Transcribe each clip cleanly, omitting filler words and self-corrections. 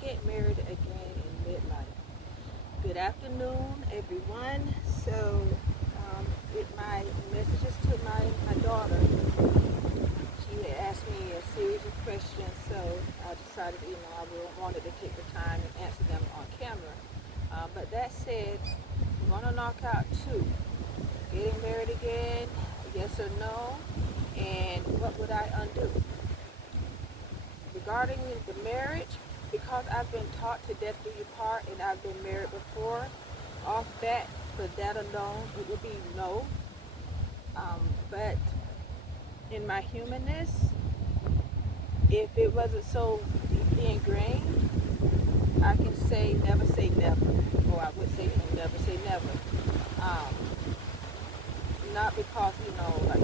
get married again in midlife. Good afternoon, everyone. With my messages to my daughter, she had asked me a series of questions, so I decided, wanted to take the time and answer them on camera. But that said, I'm going to knock out two. Getting married again, yes or no, and what would I undo? Regarding the marriage, because I've been taught to death do you part and I've been married before, off bat, for that alone, it would be no. But in my humanness, if it wasn't so deeply ingrained, I can say never, or I would say never say never. Um, Not because like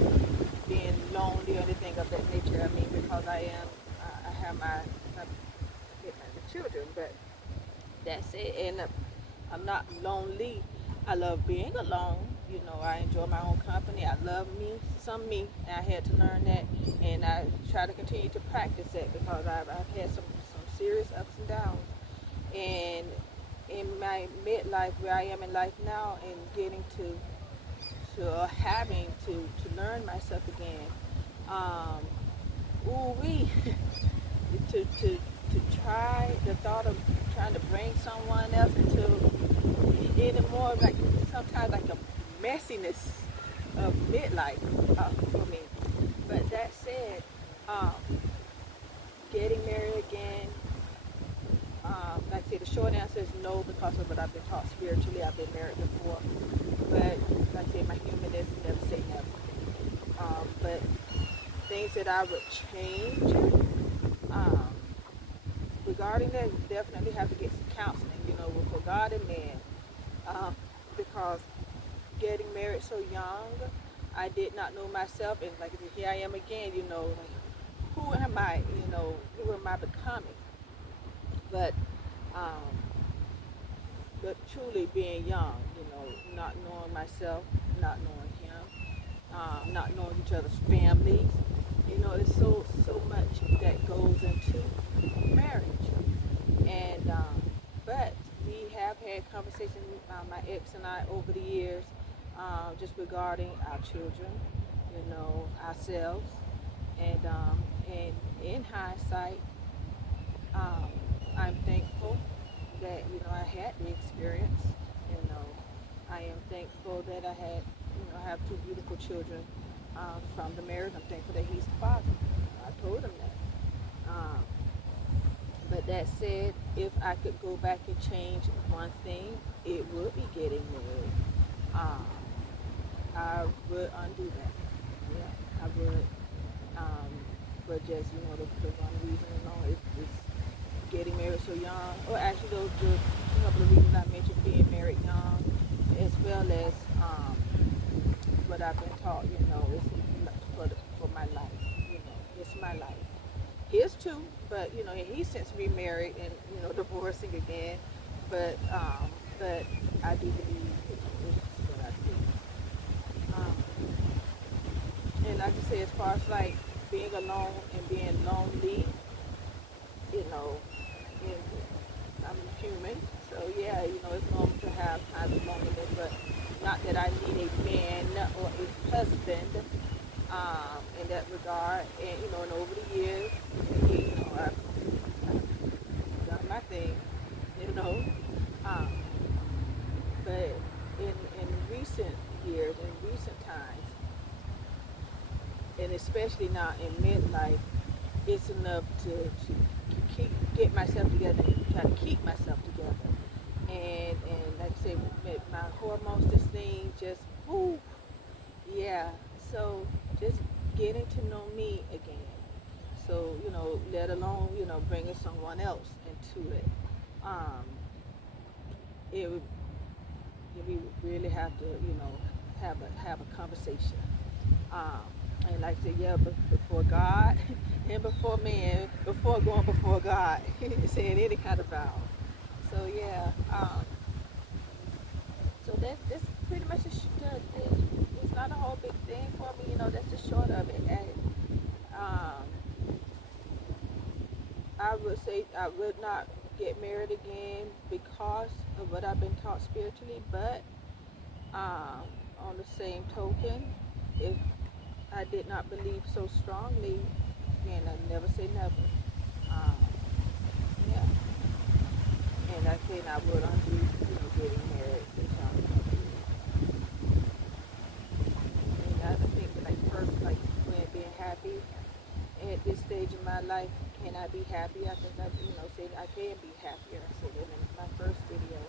being lonely or anything of that nature. I mean, because I have my children, but that's it. And I'm not lonely. I love being alone. I enjoy my own company. I love me. And I had to learn that, and I try to continue to practice it because I've had some serious ups and downs. And in my midlife, where I am in life now, and getting to having to learn myself again. Um, ooh wee, to try the thought of trying to bring someone else into any more like sometimes like a messiness of midlife for me. But that said, um, getting married again, like I say, the short answer is no because of what I've been taught spiritually. I've been married before, but like I say, my humanness never say never. But things that I would change um, regarding that, you definitely have to get some counseling, with a God and man, because getting married so young, I did not know myself, and like here I am again, like, who am I? Who am I becoming? But um, but truly being young, not knowing myself, not knowing him, not knowing each other's families. There's so much that goes into marriage, and but we have had conversations, my ex and I, over the years, just regarding our children, ourselves, and in hindsight, um, I'm thankful that I had the experience. You know, I am thankful that I have two beautiful children from the marriage. I'm thankful that he's the father. I told him that. But that said, if I could go back and change one thing, it would be getting married. Um, I would undo that. Yeah, I would. Um, but just the one reason alone is getting married so young, or actually the couple of reasons I mentioned, being married young, as well as what I've been taught, is for my life, it's my life. His too, but he's since remarried and divorcing again, but but I do believe it's what I do. And like I say, as far as like being alone and being lonely, you know, and I'm human, so yeah, it's normal to have times of loneliness, but not that I need a man or a husband in that regard. And over the years, I've done my thing, you know. Um, but in recent years, in recent times, and especially now in midlife, it's enough to get myself together and try to keep myself together. And like I said, my hormones, this thing just, whoo, yeah. So just getting to know me again. So let alone bringing someone else into it. Um, it would we would really have to have a conversation. Um, and like I said, yeah, but before God and before man, before going before God, saying any kind of vow. So yeah, so that's pretty much it's not a whole big thing for me. That's the short of it. And I would say I would not get married again because of what I've been taught spiritually, but on the same token, if I did not believe so strongly, then I never say never. Um, yeah, and I think I would undo, getting married or something. And I think like first, like when being happy at this stage of my life, can I be happy? I think I, said I can be happier. I said that in my first video,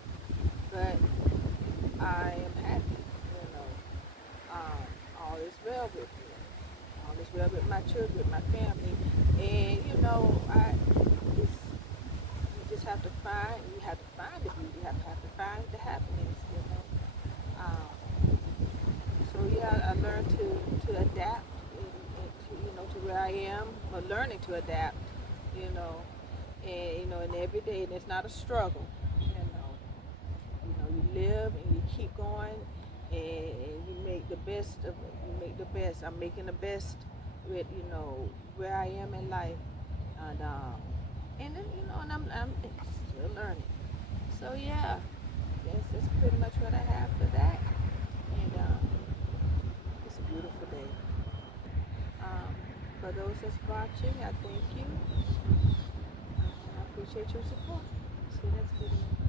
but I am happy. You know, all is well with me. All is well with my children, with my family, and it's, you just have to find. You have to find the beauty. You have to find the happiness. So yeah, I learned to adapt, and to where I am, or learning to adapt. You know, and every day, and it's not a struggle. You live and you keep going, and you make the best of it. You make the best. I'm making the best with where I am in life, and then, and I'm still learning. So yeah, that's pretty much what I have for that, and it's a beautiful day. Um, for those that's watching, I thank you. I appreciate your support. See you next video.